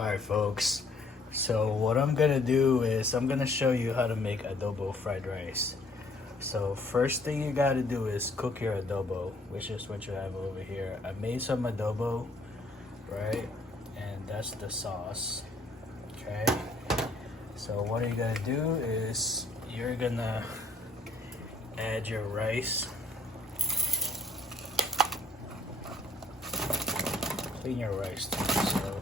Alright folks, so what I'm gonna do is I'm gonna show you how to make adobo fried rice. So first thing you gotta do is cook your adobo, which is what you have over here. I made some adobo, right? And that's the sauce, okay? So what you're gonna do is you're gonna add your rice. Clean your rice too, so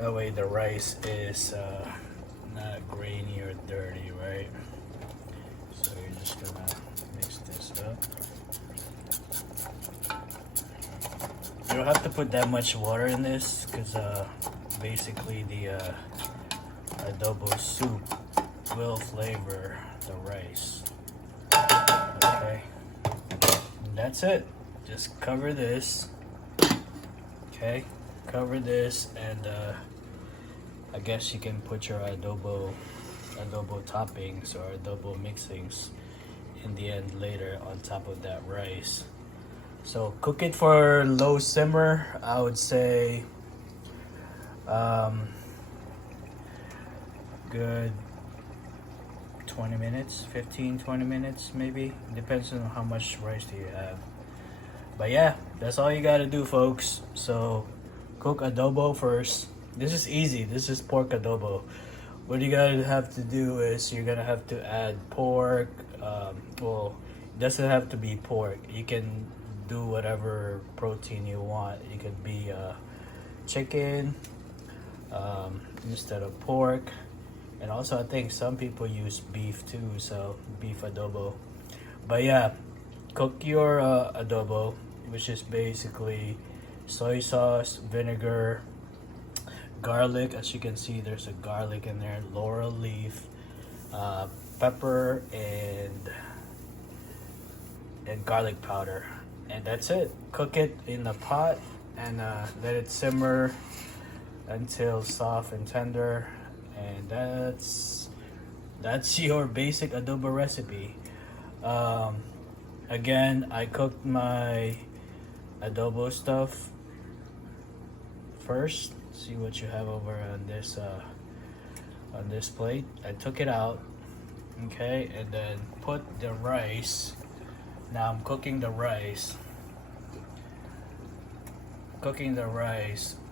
that way the rice is not grainy or dirty, right? So you're just gonna mix this up. You don't have to put that much water in this because basically the adobo soup will flavor the rice. Okay, and that's it. Just cover this. Okay, cover this, and I guess you can put your adobo toppings or adobo mixings in the end later on top of that rice. So cook it for low simmer. I would say good 20 minutes, 15-20 minutes maybe. Depends on how much rice do you have. But yeah, that's all you gotta do, folks. So cook adobo first. This is easy. This is pork adobo. What you gotta have to do is you're gonna have to add pork. Well, it doesn't have to be pork. You can do whatever protein you want. It could be chicken instead of pork. And also I think some people use beef too, so beef adobo. But yeah, cook your adobo, which is basically soy sauce, vinegar, garlic. As you can see, there's a garlic in there, laurel leaf, pepper, and garlic powder, and that's it. Cook it in the pot and let it simmer until soft and tender, and that's your basic adobo recipe. Again, I cooked my adobo stuff first. See what you have over on this plate. I took it out, okay, and then put the rice. Now I'm cooking the rice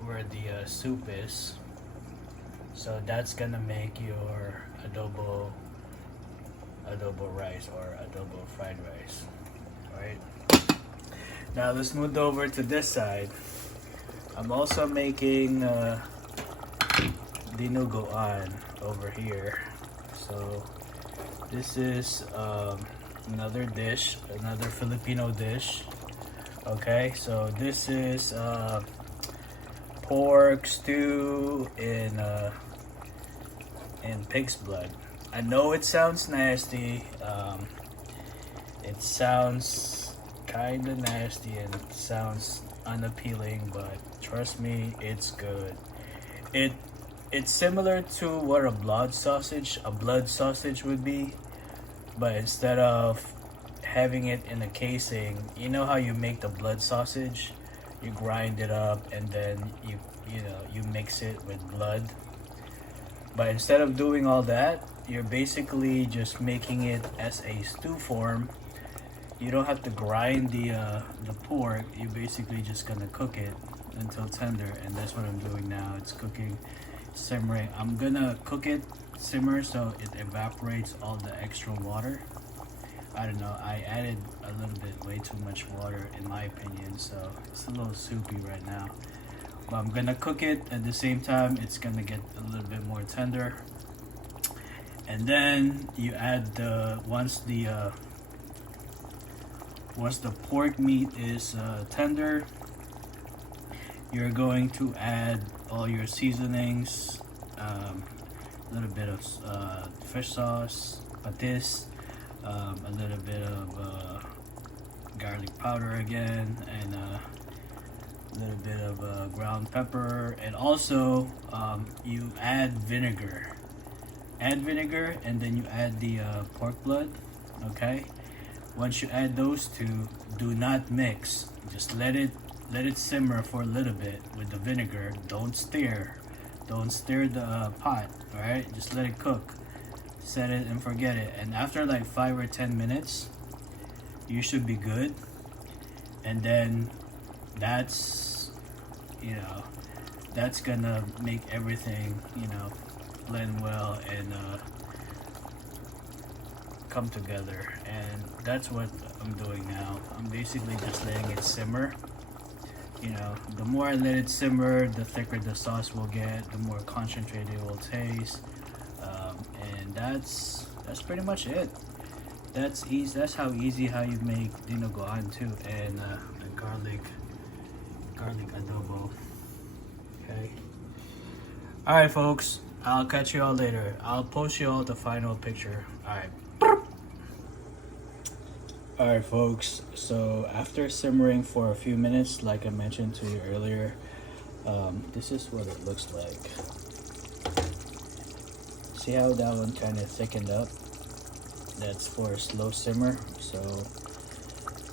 where the soup is. So that's gonna make your adobo rice or adobo fried rice. Right. Now let's move over to this side. I'm also making dinuguan over here. So this is another dish, another Filipino dish. Okay, so this is pork stew in pig's blood. I know it sounds nasty. It sounds kind of nasty and it sounds unappealing, but trust me, it's good. It's similar to what a blood sausage would be, but instead of having it in a casing, you know how you make the blood sausage? You grind it up and then you mix it with blood. But instead of doing all that, you're basically just making it as a stew form. You don't have to grind the pork. You're basically just gonna cook it until tender, and that's what I'm doing now. It's cooking, simmering. I'm gonna cook it simmer so it evaporates all the extra water. I don't know, I added a little bit way too much water in my opinion, so it's a little soupy right now. But I'm gonna cook it at the same time. It's gonna get a little bit more tender, and then you add once the pork meat is tender, you're going to add all your seasonings, a little bit of fish sauce, patis, a little bit of garlic powder again, and a little bit of ground pepper, and also you add vinegar. And then you add the pork blood. Okay, once you add those two, do not mix. Just let it let it simmer for a little bit with the vinegar. Don't stir. Don't stir the pot, alright? Just let it cook. Set it and forget it. And after like 5 or 10 minutes, you should be good. And then that's, you know, that's gonna make everything, you know, blend well and come together. And that's what I'm doing now. I'm basically just letting it simmer. You know, the more I let it simmer, the thicker the sauce will get, the more concentrated it will taste. And that's pretty much it. That's easy. That's how you make dinuguan too, and the garlic adobo. Okay. All right, folks. I'll catch you all later. I'll post you all the final picture. All right. Alright folks, so after simmering for a few minutes, like I mentioned to you earlier, this is what it looks like. See how that one kind of thickened up? That's for a slow simmer. So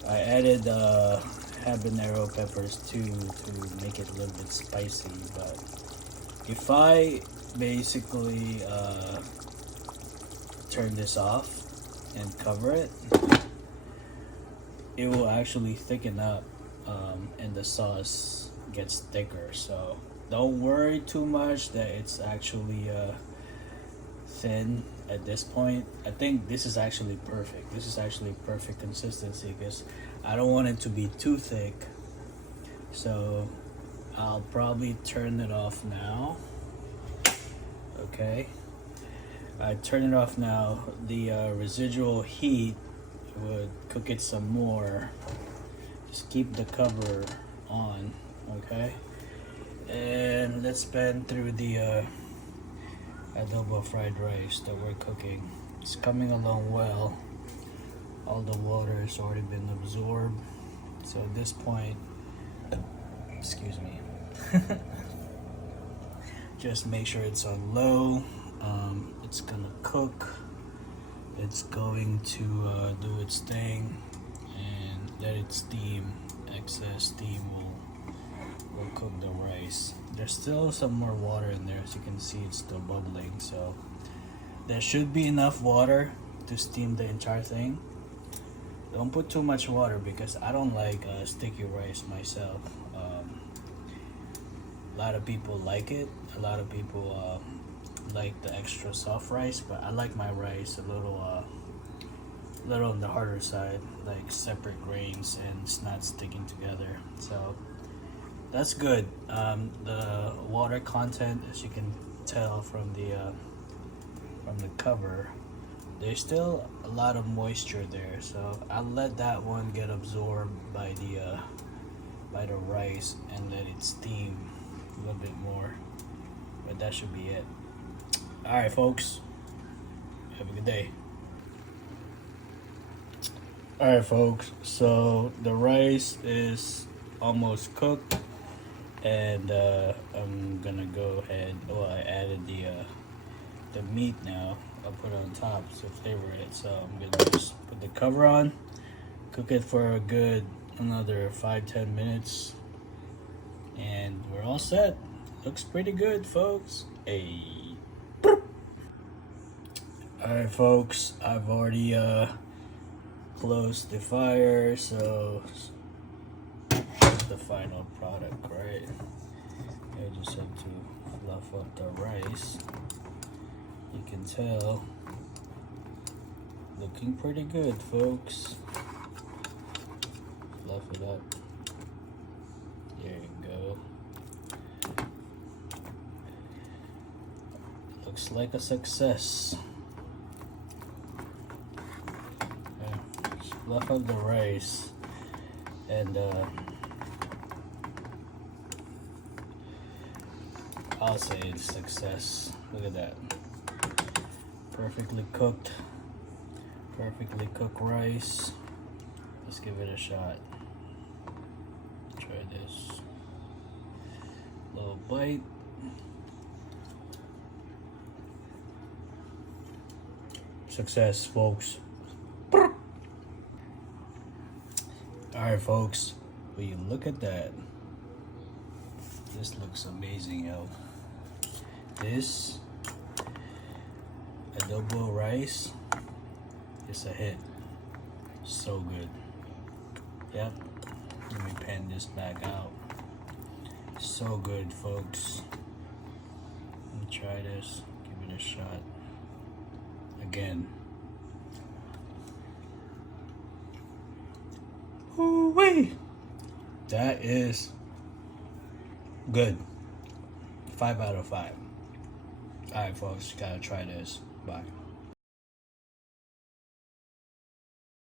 I added habanero peppers too to make it a little bit spicy. But if I basically turn this off and cover it, it will actually thicken up and the sauce gets thicker. So don't worry too much that it's actually thin at this point. I think this is actually perfect. This is actually perfect consistency because I don't want it to be too thick. So I'll probably turn it off now. Okay, I turn it off now. The residual heat would cook it some more. Just keep the cover on, okay? And let's bend through the adobo fried rice that we're cooking. It's coming along well. All the water has already been absorbed. So at this point, excuse me, just make sure it's on low. It's gonna cook. It's going to do its thing and let it steam. Excess steam will cook the rice. There's still some more water in there, as you can see it's still bubbling, so there should be enough water to steam the entire thing. Don't put too much water because I don't like sticky rice myself. A lot of people like it. A lot of people like the extra soft rice, but I like my rice a little on the harder side, like separate grains and it's not sticking together. So that's good. The water content, as you can tell from the cover, there's still a lot of moisture there, so I'll let that one get absorbed by the rice and let it steam a little bit more, but that should be it. Alright folks, have a good day. Alright folks, so the rice is almost cooked and I'm gonna go ahead, I added the meat now. I'll put it on top to flavor it, so I'm gonna just put the cover on, cook it for a good another 5-10 minutes and we're all set. Looks pretty good folks. Hey. Alright folks, I've already closed the fire, so that's the final product, right? I just have to fluff up the rice. You can tell, looking pretty good folks. Fluff it up. There you go. Looks like a success. Fluff up the rice and I'll say it's a success. Look at that. Perfectly cooked rice. Let's give it a shot. Try this. Little bite. Success folks. Alright folks, But you look at that. This looks amazing, yo. This adobo rice is a hit. So good. Yep. Let me pan this back out. So good, folks. Let me try this. Give it a shot. Again. Ooh-wee. That is good. 5 out of 5. Alright, folks. Gotta try this. Bye.